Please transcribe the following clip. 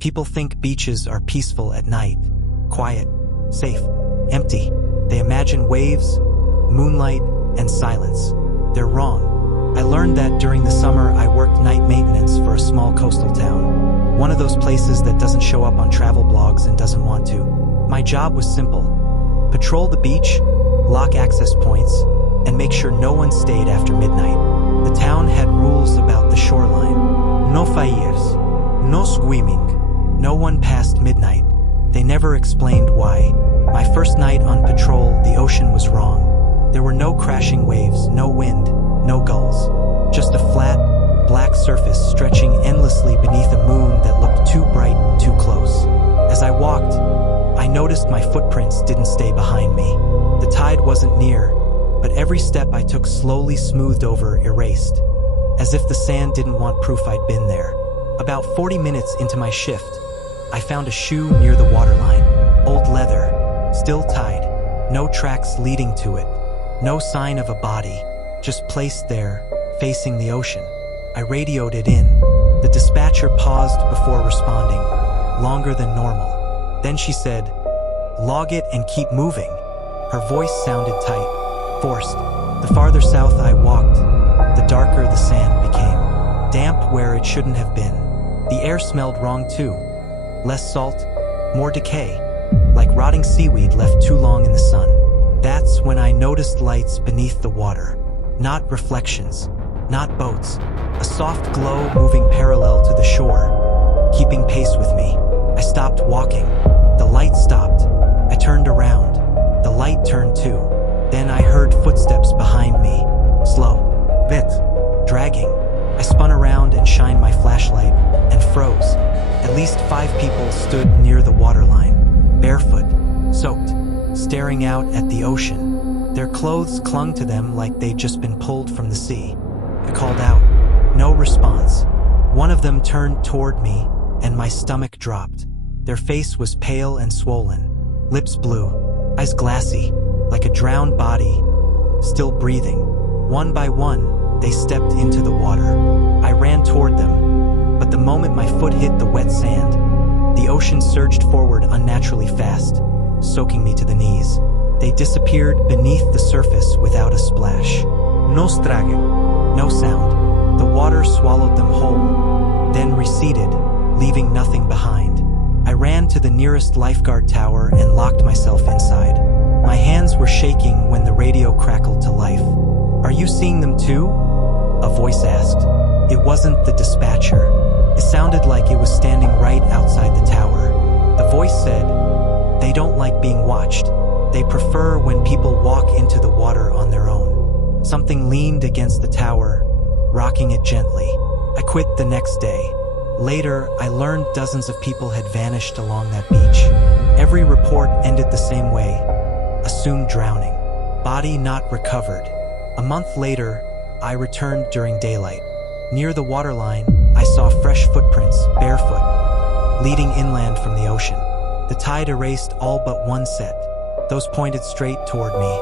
People think beaches are peaceful at night, quiet, safe, empty. They imagine waves, moonlight, and silence. They're wrong. I learned that during the summer I worked night maintenance for a small coastal town. One of those places that doesn't show up on travel blogs and doesn't want to. My job was simple. Patrol the beach, lock access points, and make sure no one stayed after midnight. The town had rules about the shoreline. No fires, no swimming, no one past midnight. They never explained why. My first night on patrol, the ocean was wrong. There were no crashing waves, no wind, no gulls. Just a flat, black surface stretching endlessly beneath a moon that looked too bright, too close. As I walked, I noticed my footprints didn't stay behind me. The tide wasn't near, but every step I took slowly smoothed over, erased, as if the sand didn't want proof I'd been there. About 40 minutes into my shift, I found a shoe near the waterline. Old leather, still tied, no tracks leading to it, no sign of a body, just placed there, facing the ocean. I radioed it in. The dispatcher paused before responding, longer than normal. Then she said, "Log it and keep moving." Her voice sounded tight, forced. The farther south I walked, the darker the sand became. Damp where it shouldn't have been. The air smelled wrong too. Less salt, more decay, like rotting seaweed left too long in the sun. That's when I noticed lights beneath the water. Not reflections, not boats. A soft glow moving parallel to the shore, keeping pace with me. I stopped walking. The light stopped. I turned around. The light turned too. Then I heard footsteps behind me. Slow. Bit. Dragging. I spun around and shined my flashlight, and froze. At least 5 people stood near the waterline, barefoot, soaked, staring out at the ocean. Their clothes clung to them like they'd just been pulled from the sea. I called out. No response. One of them turned toward me, and my stomach dropped. Their face was pale and swollen, lips blue, eyes glassy, like a drowned body, still breathing. One by one, they stepped into the water. I ran toward them, but the moment my foot hit the wet sand, the ocean surged forward unnaturally fast, soaking me to the knees. They disappeared beneath the surface without a splash. No stragen, no sound. The water swallowed them whole, then receded, leaving nothing behind. I ran to the nearest lifeguard tower and locked myself inside. My hands were shaking when the radio crackled to life. "Are you seeing them too?" a voice asked. It wasn't the dispatcher. It sounded like it was standing right outside the tower. The voice said, "They don't like being watched. They prefer when people walk into the water on their own." Something leaned against the tower, rocking it gently. I quit the next day. Later, I learned dozens of people had vanished along that beach. Every report ended the same way, assumed drowning, body not recovered. A month later, I returned during daylight. Near the waterline, I saw fresh footprints, barefoot, leading inland from the ocean. The tide erased all but one set. Those pointed straight toward me.